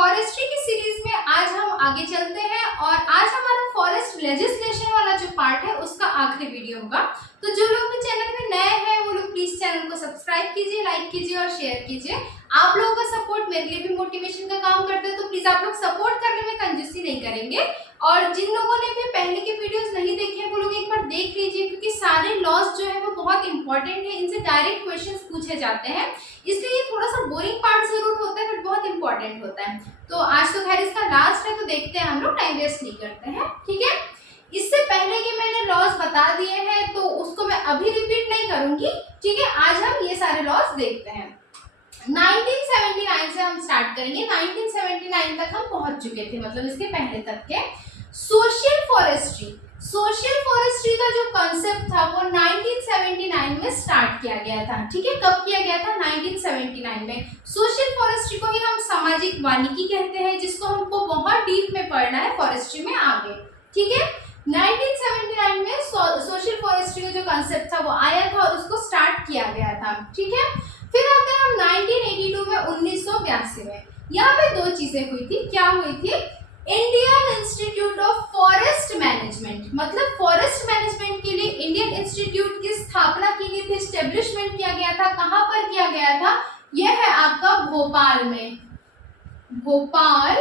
Forestry की series में आज हम आगे चलते हैं और आज हमारा फॉरेस्ट लेजिस्लेशन वाला जो पार्ट है उसका आखिरी वीडियो होगा। तो जो लोग भी चैनल में नए हैं वो लोग प्लीज चैनल को सब्सक्राइब कीजिए, लाइक कीजिए और शेयर कीजिए। आप लोगों का सपोर्ट मेरे लिए भी मोटिवेशन का काम करता है, तो प्लीज आप लोग सपोर्ट करने में कंजूसी नहीं करेंगे। और जिन लोगों ने भी पहले के वीडियोस नहीं देखे हैं वो लोग एक बार देख लीजिए, क्योंकि सारे लॉज जो है वो बहुत इंपॉर्टेंट है, इनसे डायरेक्ट क्वेश्चंस पूछे जाते हैं। इसलिए ये थोड़ा सा बोरिंग पार्ट जरूर होता है बट बहुत इंपॉर्टेंट होता है। तो आज तो खैर इसका लास्ट है, तो देखते हैं, हम लोग टाइम वेस्ट नहीं करते हैं, ठीक है। इससे पहले कि मैंने लॉज बता दिए हैं तो उसको मैं अभी रिपीट नहीं करूंगी, ठीक है। आज हम ये सारे लॉज देखते हैं। 1979 से हम स्टार्ट करेंगे। 1979 तक हम पहुंच चुके थे, मतलब इसके पहले तक के। सोशल फॉरेस्ट्री का जो कंसेप्ट था वो 1979 में स्टार्ट किया गया था, ठीक है। कब किया गया था? 1979 में। सोशल फॉरेस्ट्री को ही हम सामाजिक वानिकी कहते हैं, जिसको हमको बहुत डीप में पढ़ना है फॉरेस्ट्री में आगे, ठीक है। 1979 में सोशल फॉरेस्ट्री का जो कंसेप्ट था वो आया था और उसको स्टार्ट किया गया था, ठीक है। फिर आते हैं हम 1982 में, 1982 में। यहाँ पे दो चीजें हुई थी। क्या हुई थी? Indian institute of forest management, मतलब फॉरेस्ट मैनेजमेंट के लिए इंडियन इंस्टीट्यूट की स्थापना की गई थी, एस्टेब्लिशमेंट किया गया था। कहाँ पर किया गया था? यह है आपका भोपाल में। भोपाल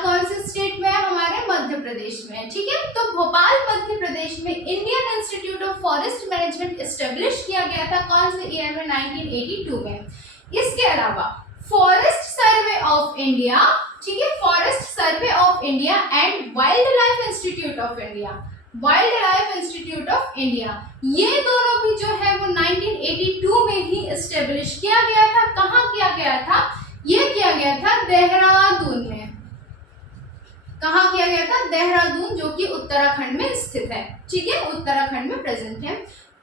कौन से स्टेट में है? हमारे मध्य प्रदेश में, ठीक है। तो भोपाल मध्य प्रदेश में Indian institute of forest management establish किया गया था। कौन से ईयर में? 1982 में। इसके अलावा फॉरेस्ट सर्वे ऑफ इंडिया, ठीक है, forest survey of India and wild life institute of India, ये दोनों भी जो है वो 1982 में ही एस्टेब्लिश किया गया था। कहाँ किया गया था? ये किया गया था देहरादून में। कहाँ किया गया था? देहरादून, जो कि उत्तराखंड में स्थित है, ठीक है, उत्तराखंड में प्रेजेंट है।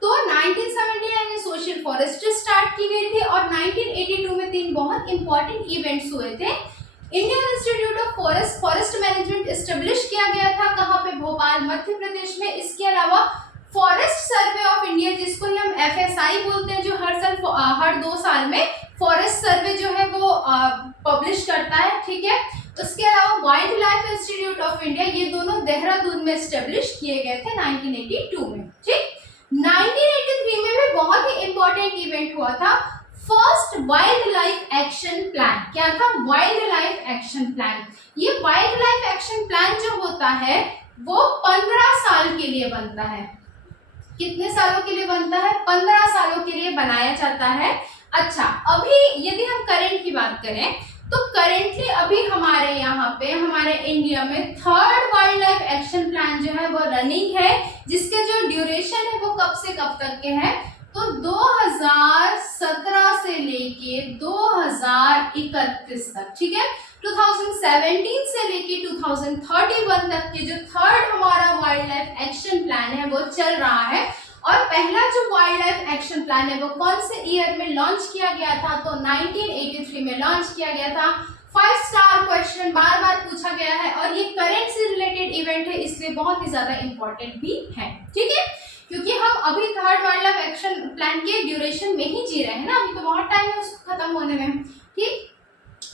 तो 1979 में सोशल फॉरेस्ट्री स्टार्ट की गई थी और 1982 में तीन बहुत इंपॉर्टेंट इवेंट्स हुए थे। Indian institute of forest management establish किया गया था। कहाँ पे? भोपाल मध्य प्रदेश में। इसके अलावा फॉरेस्ट सर्वे ऑफ इंडिया, जिसको ही हम FSI बोलते हैं, जो हर 2 साल में फॉरेस्ट सर्वे जो है वो पब्लिश करता है, ठीक है। उसके अलावा wild life institute of India, ये दोनों देहरादून में एस्टेब्लिश किए गए थे 1982 में, ठीक। 1983 में भी बहुत ही इंपॉर्टेंट इवेंट हुआ था, first wild life action plan. क्या था? Wild life action plan. ये वाइल्ड लाइफ एक्शन प्लान जो होता है वो 15 साल के लिए बनता है। कितने सालों के लिए बनता है? 15 सालों के लिए बनाया जाता है। अच्छा, अभी यदि हम करंट की बात करें तो करेंटली अभी हमारे यहाँ पे, हमारे इंडिया में third wild life action plan जो है वो रनिंग है, जिसके जो ड्यूरेशन है वो कब से कब तक के है? तो 2017 से लेके 2031 तक, ठीक है। 2017 से लेके 2031 तक के जो थर्ड हमारा वाइल्ड लाइफ एक्शन प्लान है वो चल रहा है। और पहला जो वाइल्ड लाइफ एक्शन प्लान है वो कौन से ईयर में लॉन्च किया गया था? तो 1983 में लॉन्च किया गया था। 5 स्टार क्वेश्चन बार बार पूछा गया है और ये करंट से रिलेटेड इवेंट है, इसलिए बहुत ही ज्यादा इंपॉर्टेंट भी है, ठीक है। क्योंकि हम अभी third wild life action plan के ड्यूरेशन में ही जी रहे हैं ना, अभी तो बहुत टाइम है उसको खत्म होने में, ठीक।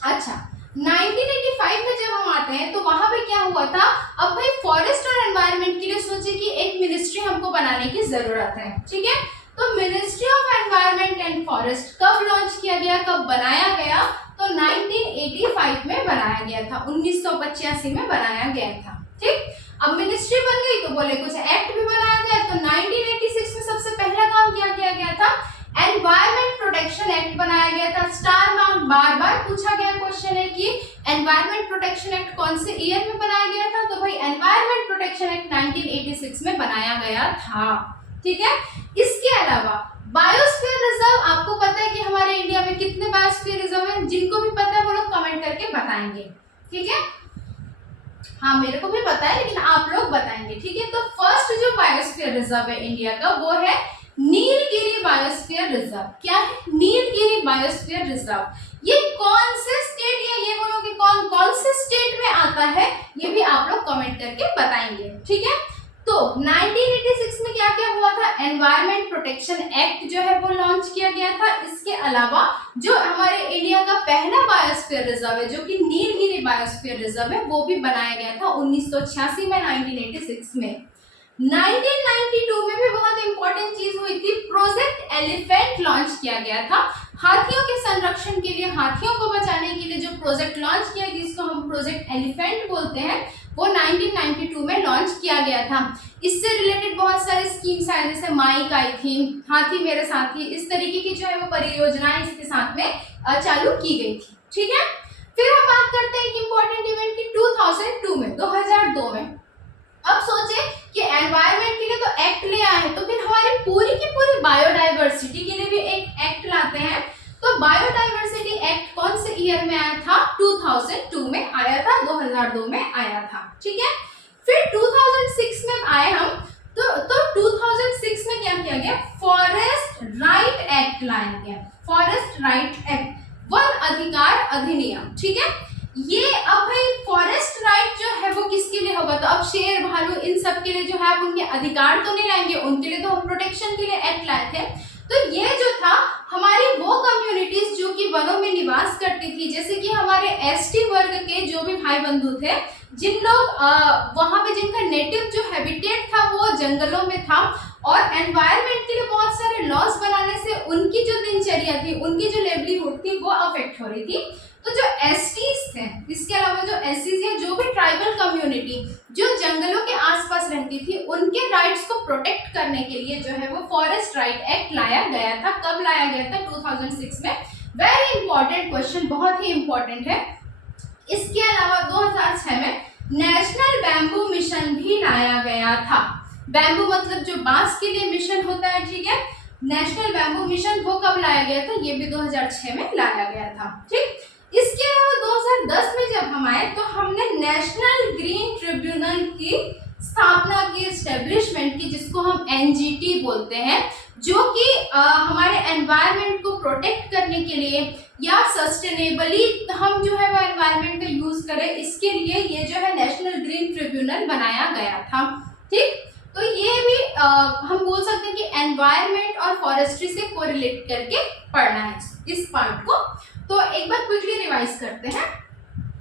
अच्छा, 1985 में जब हम आते हैं तो वहां पे क्या हुआ था? अब भाई फॉरेस्ट और एनवायरनमेंट के लिए सोचे कि एक मिनिस्ट्री हमको बनाने की जरूरत है, ठीक है। तो ministry of environment and forest कब लॉन्च किया गया, कब बनाया गया? तो 1985 में बनाया गया था, 1985 में बनाया गया था, ठीक। अब मिनिस्ट्री बन गई तो बोले कुछ एक्ट भी बनाया जाए, तो 1986 में सबसे पहला काम क्या किया गया था? एनवायरमेंट प्रोटेक्शन एक्ट बनाया गया था। स्टार मार्क बार बार पूछा गया क्वेश्चन है कि एनवायरमेंट प्रोटेक्शन एक्ट कौन से ईयर में बनाया गया था? तो भाई एनवायरमेंट प्रोटेक्शन एक्ट 1986 में बनाया गया था, ठीक है। इसके अलावा बायोस्फीयर रिजर्व, आपको पता है कि हमारे इंडिया में कितने बायोस्फीयर रिजर्व है? जिनको भी पता है वो लोग कमेंट करके बताएंगे, ठीक है। हाँ, मेरे को भी पता है लेकिन आप लोग बताएंगे, ठीक है। तो फर्स्ट जो बायोस्फीयर रिजर्व है इंडिया का वो है नीलगिरी बायोस्फीयर रिजर्व। क्या है? Nilgiri biosphere reserve. ये कौन से स्टेट या ये बोलोगे कौन से स्टेट में आता है, ये भी आप लोग कमेंट करके बताएंगे, ठीक है। तो 1986 में क्या क्या हुआ था, एनवायरमेंट प्रोटेक्शन एक्ट जो है वो लॉन्च किया गया था। इसके अलावा जो हमारे इंडिया का पहला बायोस्फीयर रिजर्व है जो कि नीलगिरी बायोस्फीयर रिजर्व है वो भी बनाया गया था 1986 में, 1986 में। 1992 में भी बहुत इंपॉर्टेंट चीज हुई थी, प्रोजेक्ट एलिफेंट लॉन्च किया गया था। हाथियों के संरक्षण के लिए, हाथियों को बचाने के लिए जो प्रोजेक्ट लॉन्च किया गया जिसको हम प्रोजेक्ट एलिफेंट बोलते हैं वो 1992 में लॉन्च किया गया था। इससे रिलेटेड बहुत सारे स्कीम्स आए, जैसे माइक आई थी, हाथी मेरे साथी, इस तरीके की जो है वो परियोजनाएं इसके साथ में चालू की गई थी। ठीक है, फिर हम बात करते हैं एक इंपॉर्टेंट इवेंट की 2002 में, 2002 में। अब सोचे कि एनवायरनमेंट के लिए तो एक्ट ले आए हैं, तो फिर हमारी पूरी की पूरी बायोडाइवर्सिटी के लिए भी एक एक्ट लाते हैं। तो बायोडाइवर्सिटी एक्ट कौन से ईयर में आया था, 2002 में आया था, 2002 में आया था। ठीक है, फिर 2006 में आए हम, तो 2006 में क्या किया गया, फॉरेस्ट राइट एक्ट लाया गया, फॉरेस्ट राइट एक्ट, वन अधिकार अधिनियम। ठीक है, ये अब भाई फॉरेस्ट राइट जो है वो किसके लिए होगा, तो अब शेर भालू इन सब के लिए जो है उनके अधिकार तो नहीं लाएंगे, उनके लिए तो हम प्रोटेक्शन के लिए एक्ट लाए थे। तो ये जो था हमारी वो कम्युनिटीज जो कि वनों में निवास करती थी, जैसे कि हमारे एसटी वर्ग के जो भी भाई बंधु थे, जिन लोग वहां पे जिनका नेटिव जो हैबिटेट था वो जंगलों में था, और एनवायरनमेंट के लिए बहुत सारे लॉस बनाने से उनकी जो दिनचर्या थी, उनकी जो लेवलीहुड थी वो अफेक्ट हो रही थी। तो जो एसटीज थे, इसके अलावा जो एससीज या जो भी ट्राइबल कम्युनिटी जो जंगलों के आसपास रहती थी, उनके राइट्स को प्रोटेक्ट करने के लिए जो है वो फॉरेस्ट राइट एक्ट लाया गया था। कब लाया गया था, 2006 में। वेरी इंपॉर्टेंट क्वेश्चन, बहुत ही इंपॉर्टेंट है। इसके अलावा 2006 में नेशनल बैम्बू मिशन भी लाया गया था। बैम्बू मतलब जो बांस के लिए मिशन होता है, ठीक है, नेशनल बैम्बू मिशन वो कब लाया गया था, ये भी 2006 में लाया गया था। ठीक, इसके अलावा 2010 में जब हम आए तो हमने नेशनल ग्रीन ट्रिब्यूनल की स्थापना की, एस्टेब्लिशमेंट की, जिसको हम एनजीटी बोलते हैं, जो कि हमारे एनवायरनमेंट को प्रोटेक्ट करने के लिए या सस्टेनेबली हम जो है वो एनवायरनमेंट का यूज करें, इसके लिए ये जो है नेशनल ग्रीन ट्रिब्यूनल बनाया गया था। ठीक, तो ये भी हम बोल सकते हैं कि एनवायरनमेंट और फॉरेस्ट्री से कोरिलेट करके पढ़ना है इस पार्ट को। तो एक बार क्विकली रिवाइज करते हैं।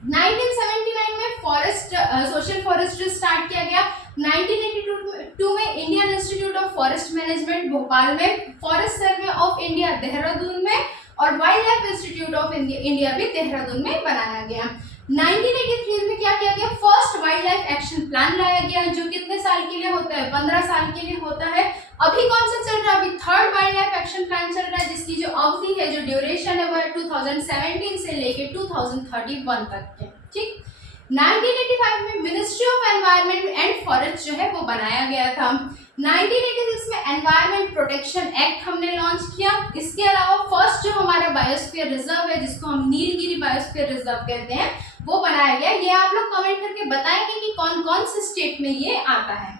1979 में फॉरेस्ट सोशल फॉरेस्ट्री स्टार्ट किया गया। 1982 में Indian institute of forest management Bhopal में, forest survey of India Dehradun में, और wildlife institute of India भी देहरादून में बनाया गया। 1983 में क्या किया गया, first wild life action plan लाया गया, जो कितने साल के लिए होता है, 15 साल के लिए होता है। अभी कौन सा चल रहा है, अभी third wild life action plan चल रहा है, जिसकी जो अवधि है, जो ड्यूरेशन है वो है 2017 से लेके 2031 तक के। ठीक, 1985 में ministry of environment and forest जो है वो बनाया गया था। 1986 में एनवायरनमेंट प्रोटेक्शन एक्ट हमने लॉन्च किया। इसके अलावा फर्स्ट जो हमारा बायोस्फीयर रिजर्व है, जिसको हम नीलगिरी बायोस्फीयर रिजर्व कहते हैं, वो बनाया गया। ये आप लोग कमेंट करके बताएंगे कि कौन कौन से स्टेट में ये आता है।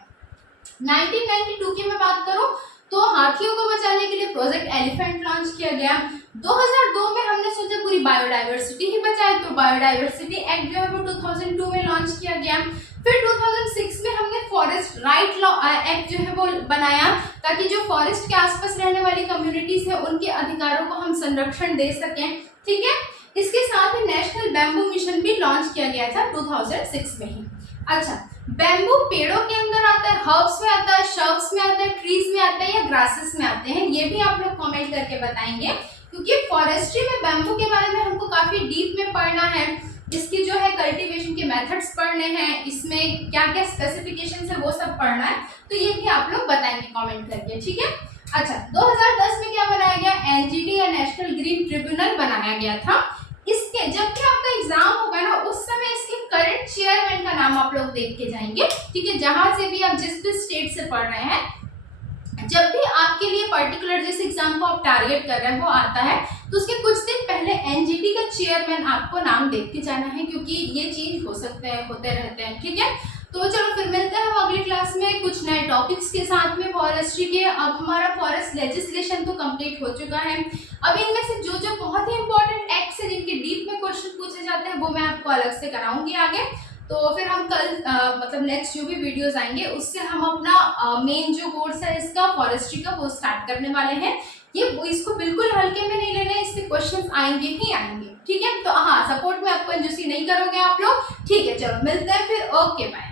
1992 की मैं बात करूं तो हाथियों को बचाने के लिए प्रोजेक्ट एलिफेंट लॉन्च किया गया। 2002 में हमने सोचा पूरी बायोडाइवर्सिटी ही बचाए, तो बायोडाइवर्सिटी एक्ट जो है वो 2002 में लॉन्च किया गया। फिर 2006 में हमने फॉरेस्ट राइट लॉ एक्ट जो है वो बनाया, ताकि जो फॉरेस्ट के आसपास रहने वाली कम्युनिटीज है उनके अधिकारों को हम संरक्षण दे सकें। ठीक है, इसके साथ ही नेशनल बैम्बू मिशन भी लॉन्च किया गया था 2006 में ही। अच्छा, बैम्बू पेड़ों के अंदर आता है, हर्ब्स में आता है, शर्ब्स में आता है, ट्रीज में आता है या ग्रासेस में आते हैं, ये भी आप लोग कमेंट करके बताएंगे, क्योंकि फॉरेस्ट्री में बैम्बू के बारे में हमको काफी डीप में पढ़ना है। इसकी जो है कल्टीवेशन के मेथड्स पढ़ने हैं, इसमें क्या क्या स्पेसिफिकेशन है वो सब पढ़ना है, तो ये भी आप लोग बताएंगे कमेंट करके। ठीक है, अच्छा, 2010 में क्या बनाया गया, एनजीटी या नेशनल ग्रीन ट्रिब्यूनल बनाया गया था। इसके जब भी आपका एग्जाम होगा ना, उस समय इसके करंट चेयरमैन का नाम आप लोग देख के जाएंगे। ठीक है, जहां से भी आप जिस भी स्टेट से पढ़ रहे हैं, जब भी आपके लिए पर्टिकुलर जिस एग्जाम को आप टारगेट कर रहे हैं वो आता है, तो उसके कुछ दिन पहले एनजीटी का चेयरमैन आपको नाम देख के जाना है, क्योंकि ये चीज हो सकते हैं, होते रहते हैं। ठीक है, तो चलो फिर मिलते हैं हम अगली क्लास में कुछ नए टॉपिक्स के साथ में फॉरेस्ट्री के। अब हमारा फॉरेस्ट लेजिस्लेशन तो कंप्लीट हो चुका है। अब इनमें से जो जो बहुत ही इंपॉर्टेंट एक्ट्स है, जिनके डीप में क्वेश्चन पूछे जाते हैं, वो मैं आपको अलग से कराऊंगी आगे। तो फिर हम कल मतलब नेक्स्ट जो भी वीडियोस आएंगे उससे हम अपना मेन जो कोर्स है इसका फॉरेस्ट्री का वो स्टार्ट करने वाले हैं। इसको बिल्कुल हल्के में नहीं लेना है, इससे क्वेश्चंस आएंगे ही आएंगे, ठीक है। तो हाँ, सपोर्ट में आप कंजूसी नहीं करोगे आप लोग, ठीक है। चलो मिलते हैं फिर, ओके बाय।